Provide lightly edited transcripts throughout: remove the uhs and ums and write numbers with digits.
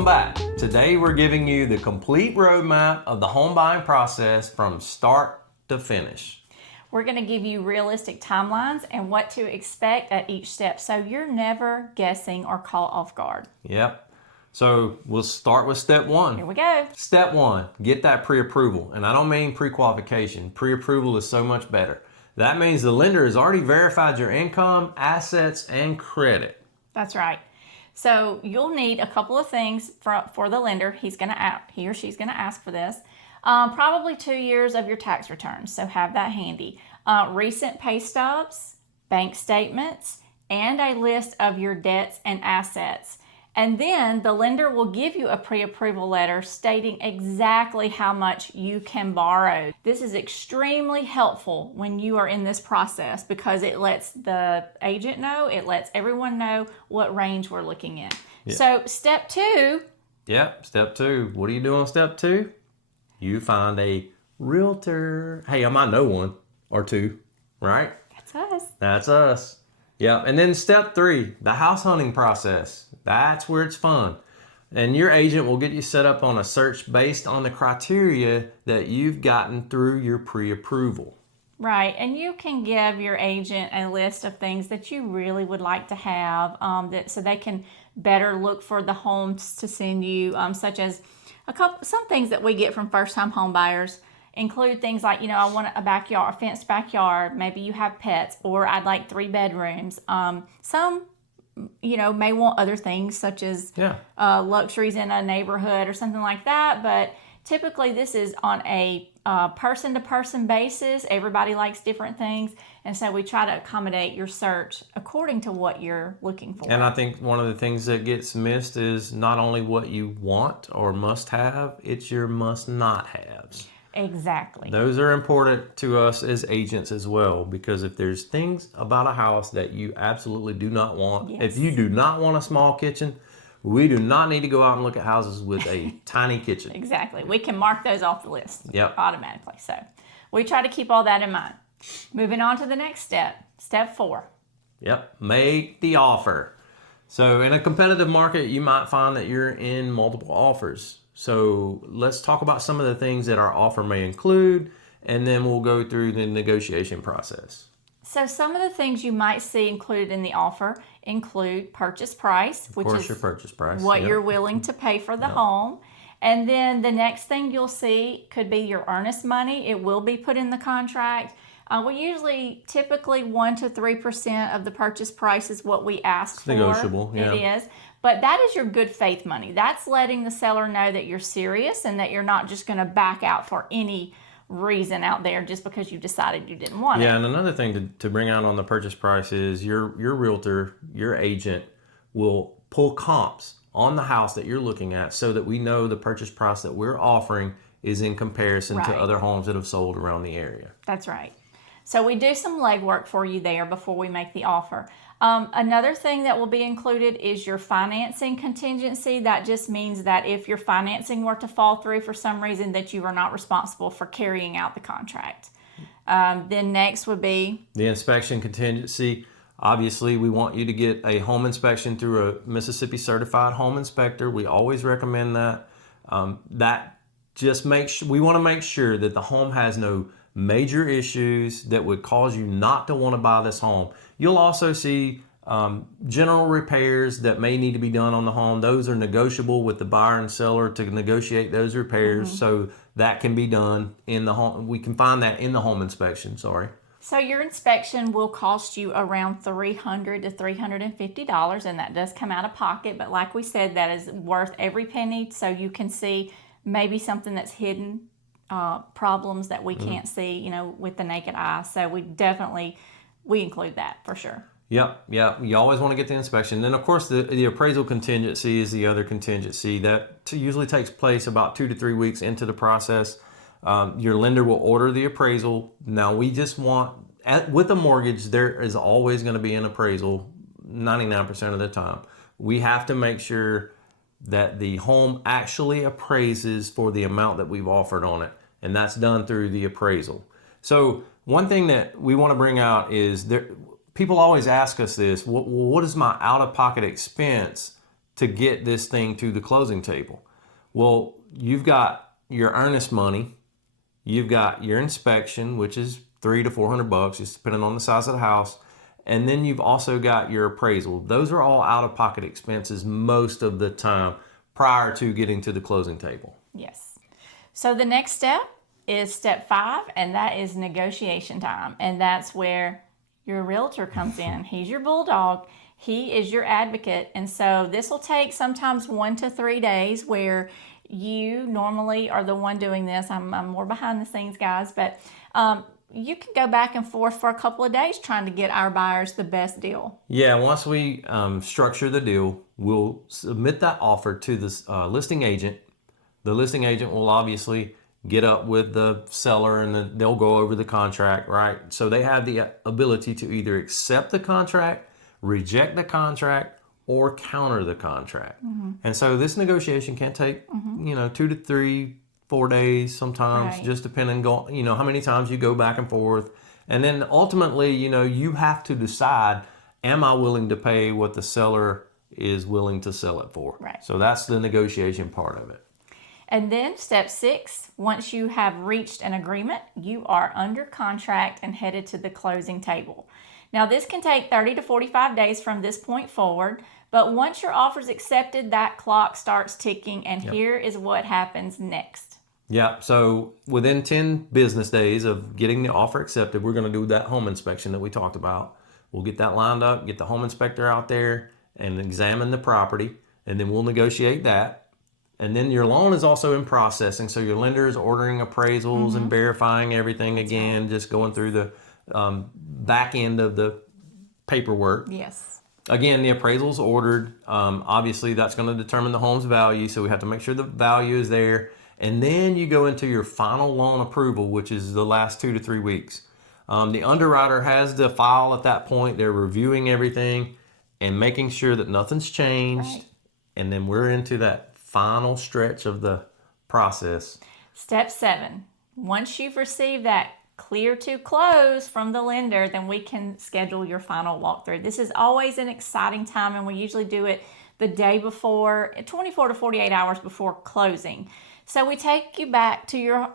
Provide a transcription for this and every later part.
Welcome back. Today we're giving you the complete roadmap of the home buying process from start to finish. We're going to give you realistic timelines and what to expect at each step so you're never guessing or caught off guard. Yep. So we'll start with step one. Here we go. Step one, get that pre-approval. And I don't mean pre-qualification. Pre-approval is so much better. That means the lender has already verified your income, assets, and credit. That's right. So you'll need a couple of things for the lender. He or she's going to ask for this. Probably 2 years of your tax returns, so have that handy. Recent pay stubs, bank statements, and a list of your debts and assets. And then the lender will give you a pre-approval letter stating exactly how much you can borrow. This is extremely helpful when you are in this process because it lets the agent know, it lets everyone know what range we're looking in. Yeah. So step two. Yep, step two. What do you do on step two? You find a realtor. Hey, I might know one or two, right? That's us. That's us. Yeah, and then step three, the house hunting process. That's where it's fun. And your agent will get you set up on a search based on the criteria that you've gotten through your pre-approval. Right, and you can give your agent a list of things that you really would like to have so they can better look for the homes to send you, such as some things that we get from first-time home buyers include things like, I want a backyard, a fenced backyard. Maybe you have pets, or I'd like 3 bedrooms. Some, may want other things such as luxuries in a neighborhood or something like that. But typically this is on a person-to-person basis. Everybody likes different things. And so we try to accommodate your search according to what you're looking for. And I think one of the things that gets missed is not only what you want or must have, it's your must not haves. Exactly. Those are important to us as agents as well, because if there's things about a house that you absolutely do not want, if you do not want a small kitchen, we do not need to go out and look at houses with a tiny kitchen. Exactly. We can mark those off the list automatically. So we try to keep all that in mind. Moving on to the next step, step 4. Yep. Make the offer. So in a competitive market, you might find that you're in multiple offers. So let's talk about some of the things that our offer may include, and then we'll go through the negotiation process. So some of the things you might see included in the offer include purchase price, which is your purchase price, what you're willing to pay for the home. And then the next thing you'll see could be your earnest money. It will be put in the contract. We typically 1 to 3% of the purchase price is what we ask for. Negotiable, yeah. It is. But that is your good faith money. That's letting the seller know that you're serious and that you're not just going to back out for any reason out there just because you decided you didn't want it. Yeah, and another thing to bring out on the purchase price is your realtor, your agent, will pull comps on the house that you're looking at so that we know the purchase price that we're offering is in comparison to other homes that have sold around the area. That's right. So we do some legwork for you there before we make the offer. Another thing that will be included is your financing contingency. That just means that if your financing were to fall through for some reason, that you are not responsible for carrying out the contract. Then next would be the inspection contingency. Obviously, we want you to get a home inspection through a Mississippi certified home inspector. We always recommend that. We want to make sure that the home has no major issues that would cause you not to want to buy this home. You'll also see general repairs that may need to be done on the home. Those are negotiable with the buyer and seller to negotiate those repairs, so that can be done in the home. We can find that in the home inspection, So your inspection will cost you around $300 to $350, and that does come out of pocket. But like we said, that is worth every penny, so you can see maybe something that's hidden, problems that we can't see, with the naked eye. So we include that for sure. Yep. You always want to get the inspection. Then, of course, the appraisal contingency is the other contingency that usually takes place about 2 to 3 weeks into the process. Your lender will order the appraisal. Now, we just want, with a mortgage, there is always going to be an appraisal 99% of the time. We have to make sure that the home actually appraises for the amount that we've offered on it. And that's done through the appraisal. So one thing that we want to bring out is people always ask us this, what is my out-of-pocket expense to get this thing to the closing table? Well, you've got your earnest money, you've got your inspection, which is $300 to $400, just depending on the size of the house, and then you've also got your appraisal. Those are all out-of-pocket expenses most of the time prior to getting to the closing table. Yes. So the next step is step 5, and that is negotiation time. And that's where your realtor comes in. He's your bulldog. He is your advocate. And so this will take sometimes 1 to 3 days, where you normally are the one doing this. I'm more behind the scenes, guys, but you can go back and forth for a couple of days trying to get our buyers the best deal. Yeah, once we structure the deal, we'll submit that offer to the listing agent. The listing agent will obviously get up with the seller, and they'll go over the contract, right? So they have the ability to either accept the contract, reject the contract, or counter the contract. And so this negotiation can take, 2 to 3, 4 days sometimes, Right. just depending on, how many times you go back and forth. And then ultimately, you have to decide, am I willing to pay what the seller is willing to sell it for? Right. So that's the negotiation part of it. And then step 6, once you have reached an agreement, you are under contract and headed to the closing table. Now, this can take 30 to 45 days from this point forward, but once your offer is accepted, that clock starts ticking, and here is what happens next. Yeah, so within 10 business days of getting the offer accepted, we're going to do that home inspection that we talked about. We'll get that lined up, get the home inspector out there and examine the property, and then we'll negotiate that. And then your loan is also in processing, so your lender is ordering appraisals and verifying everything again, just going through the back end of the paperwork. Yes. Again, the appraisal's ordered. Obviously, that's going to determine the home's value, so we have to make sure the value is there. And then you go into your final loan approval, which is the last 2 to 3 weeks. The underwriter has the file at that point. They're reviewing everything and making sure that nothing's changed. Right. And then we're into that final stretch of the process. Step 7, once you've received that clear to close from the lender, then we can schedule your final walkthrough. This is always an exciting time, and we usually do it the day before, 24 to 48 hours before closing. So we take you back to your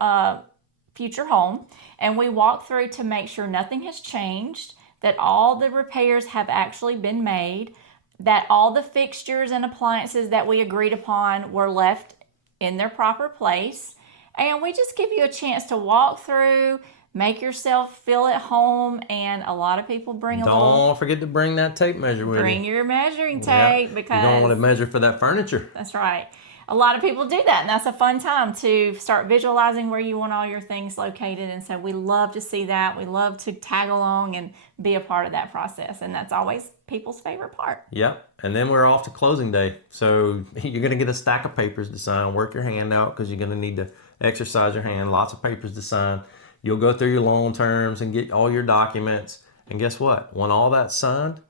future home, and we walk through to make sure nothing has changed, that all the repairs have actually been made, that all the fixtures and appliances that we agreed upon were left in their proper place. And we just give you a chance to walk through, make yourself feel at home, and a lot of people bring a little... Don't forget to bring that tape measure with you. Bring your measuring tape, because... You don't want to measure for that furniture. That's right. A lot of people do that, and that's a fun time to start visualizing where you want all your things located. And so we love to see that. We love to tag along and be a part of that process, and that's always people's favorite part. Yep. And then we're off to closing day. So you're going to get a stack of papers to sign. Work your hand out, because you're going to need to exercise your hand. Lots of papers to sign. You'll go through your loan terms and get all your documents. And guess what? When all that's signed,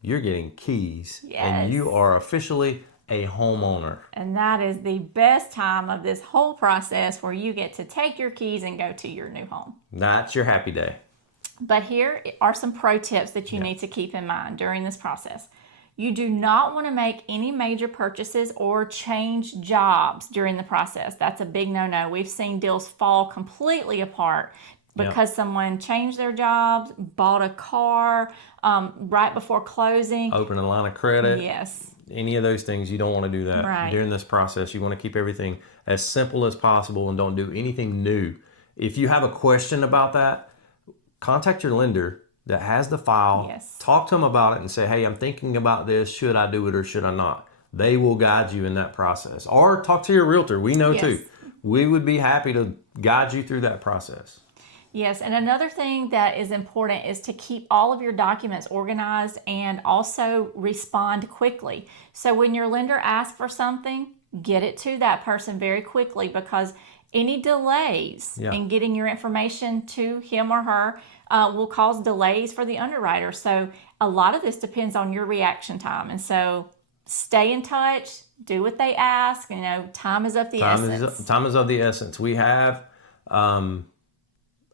you're getting keys. Yes. And you are officially a homeowner. And that is the best time of this whole process, where you get to take your keys and go to your new home. That's your happy day. But here are some pro tips that you need to keep in mind during this process. You do not want to make any major purchases or change jobs during the process. That's a big no-no. We've seen deals fall completely apart because someone changed their jobs, bought a car right before closing. Open a line of credit. Yes. Any of those things, you don't want to do that. Right. During this process. You want to keep everything as simple as possible and don't do anything new. If you have a question about that, contact your lender that has the file. Yes. Talk to them about it and say, hey, I'm thinking about this. Should I do it or should I not? They will guide you in that process. Or talk to your realtor. We know too. We would be happy to guide you through that process. Yes, and another thing that is important is to keep all of your documents organized and also respond quickly. So when your lender asks for something, get it to that person very quickly, because any delays in getting your information to him or her will cause delays for the underwriter. So a lot of this depends on your reaction time. And so stay in touch, do what they ask. Time is of the essence. Time is of the essence. We have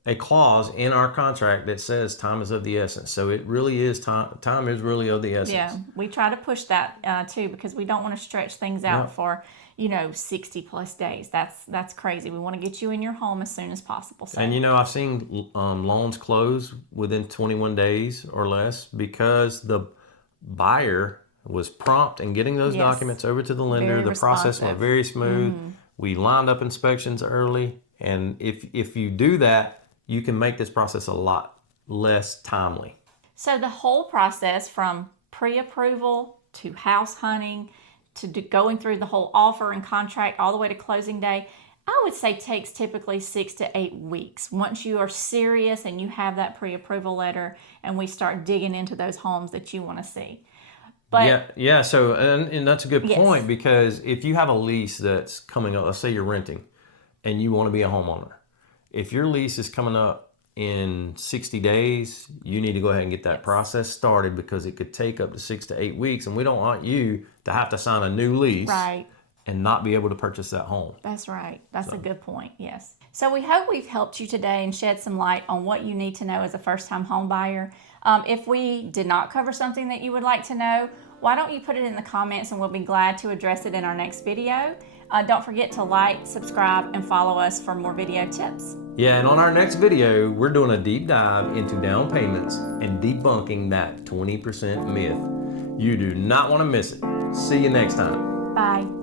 a clause in our contract that says time is of the essence. So it really is time is really of the essence. Yeah, we try to push that too, because we don't want to stretch things out for 60 plus days. That's crazy. We want to get you in your home as soon as possible. So. And I've seen loans close within 21 days or less because the buyer was prompt in getting those documents over to the lender. Very the process went responsive. very smooth. We lined up inspections early, and if you do that, you can make this process a lot less timely. So the whole process from pre-approval to house hunting to going through the whole offer and contract all the way to closing day, I would say takes typically 6 to 8 weeks. Once you are serious and you have that pre-approval letter and we start digging into those homes that you want to see. But yeah. So, and that's a good Yes. point, because if you have a lease that's coming up, let's say you're renting and you want to be a homeowner. If your lease is coming up in 60 days, you need to go ahead and get that process started, because it could take up to 6 to 8 weeks, and we don't want you to have to sign a new lease Right. and not be able to purchase that home. That's right. That's a good point. Yes. So we hope we've helped you today and shed some light on what you need to know as a first-time home buyer. If we did not cover something that you would like to know, why don't you put it in the comments and we'll be glad to address it in our next video. Don't forget to like, subscribe, and follow us for more video tips. Yeah, and on our next video, we're doing a deep dive into down payments and debunking that 20% myth. You do not want to miss it. See you next time. Bye.